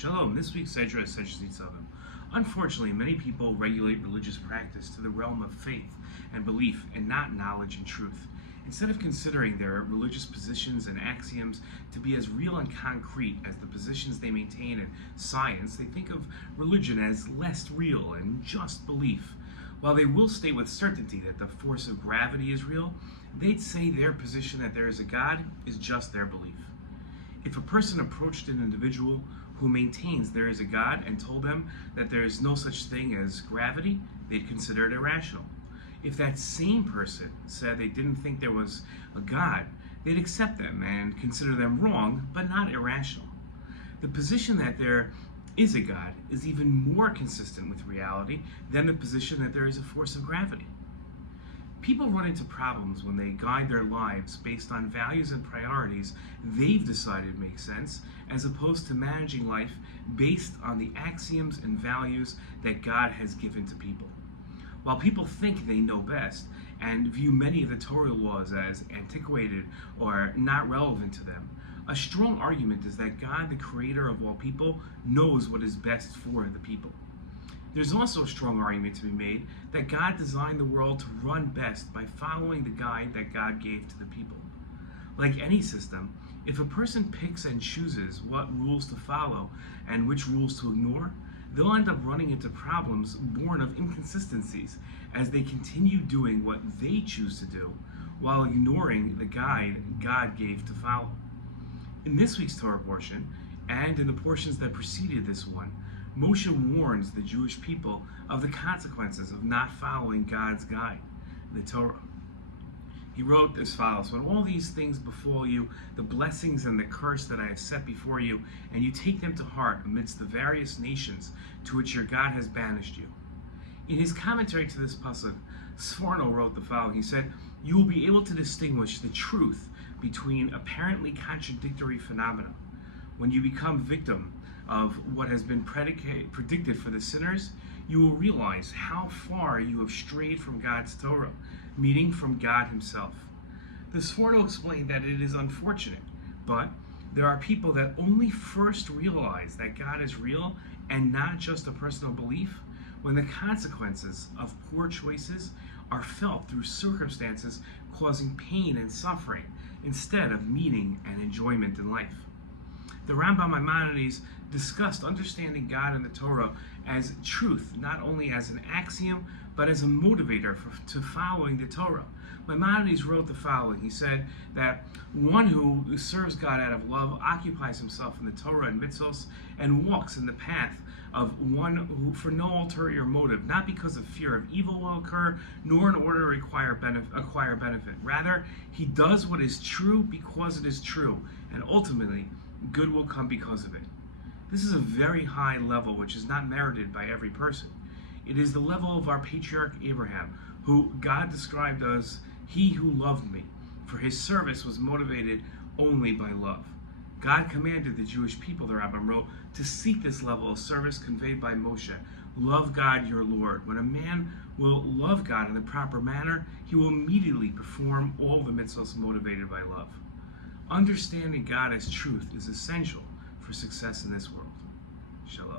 Shalom. This week's Sedra Nitzavim. Unfortunately, many people regulate religious practice to the realm of faith and belief and not knowledge and truth. Instead of considering their religious positions and axioms to be as real and concrete as the positions they maintain in science, they think of religion as less real and just belief. While they will state with certainty that the force of gravity is real, they'd say their position that there is a God is just their belief. If a person approached an individual who maintains there is a God and told them that there is no such thing as gravity, they'd consider it irrational. If that same person said they didn't think there was a God, they'd accept them and consider them wrong, but not irrational. The position that there is a God is even more consistent with reality than the position that there is a force of gravity. People run into problems when they guide their lives based on values and priorities they've decided make sense, as opposed to managing life based on the axioms and values that God has given to people. While people think they know best and view many of the Torah laws as antiquated or not relevant to them, a strong argument is that God, the creator of all people, knows what is best for the people. There's also a strong argument to be made that God designed the world to run best by following the guide that God gave to the people. Like any system, if a person picks and chooses what rules to follow and which rules to ignore, they'll end up running into problems born of inconsistencies as they continue doing what they choose to do while ignoring the guide God gave to follow. In this week's Torah portion, and in the portions that preceded this one, Moshe warns the Jewish people of the consequences of not following God's guide, the Torah. He wrote as follows: "When all these things befall you, the blessings and the curse that I have set before you, and you take them to heart amidst the various nations to which your God has banished you." In his commentary to this pasuk, Sforno wrote the following. He said, "You will be able to distinguish the truth between apparently contradictory phenomena. When you become victim of what has been predicted for the sinners, you will realize how far you have strayed from God's Torah, meaning from God himself." The Sforno explained that it is unfortunate, but there are people that only first realize that God is real and not just a personal belief when the consequences of poor choices are felt through circumstances causing pain and suffering instead of meaning and enjoyment in life. The Rambam Maimonides discussed understanding God and the Torah as truth, not only as an axiom, but as a motivator to following the Torah. Maimonides wrote the following. He said that one who serves God out of love occupies himself in the Torah and mitzvos and walks in the path of one who, for no ulterior motive, not because of fear of evil will occur, nor in order to acquire benefit. Rather, he does what is true because it is true, and ultimately, good will come because of it. This is a very high level which is not merited by every person. It is the level of our patriarch Abraham, who God described as he who loved me, for his service was motivated only by love. God commanded the Jewish people, the Rambam wrote, to seek this level of service conveyed by Moshe. Love God your Lord. When a man will love God in the proper manner, he will immediately perform all the mitzvahs motivated by love. Understanding God as truth is essential for success in this world. Shalom.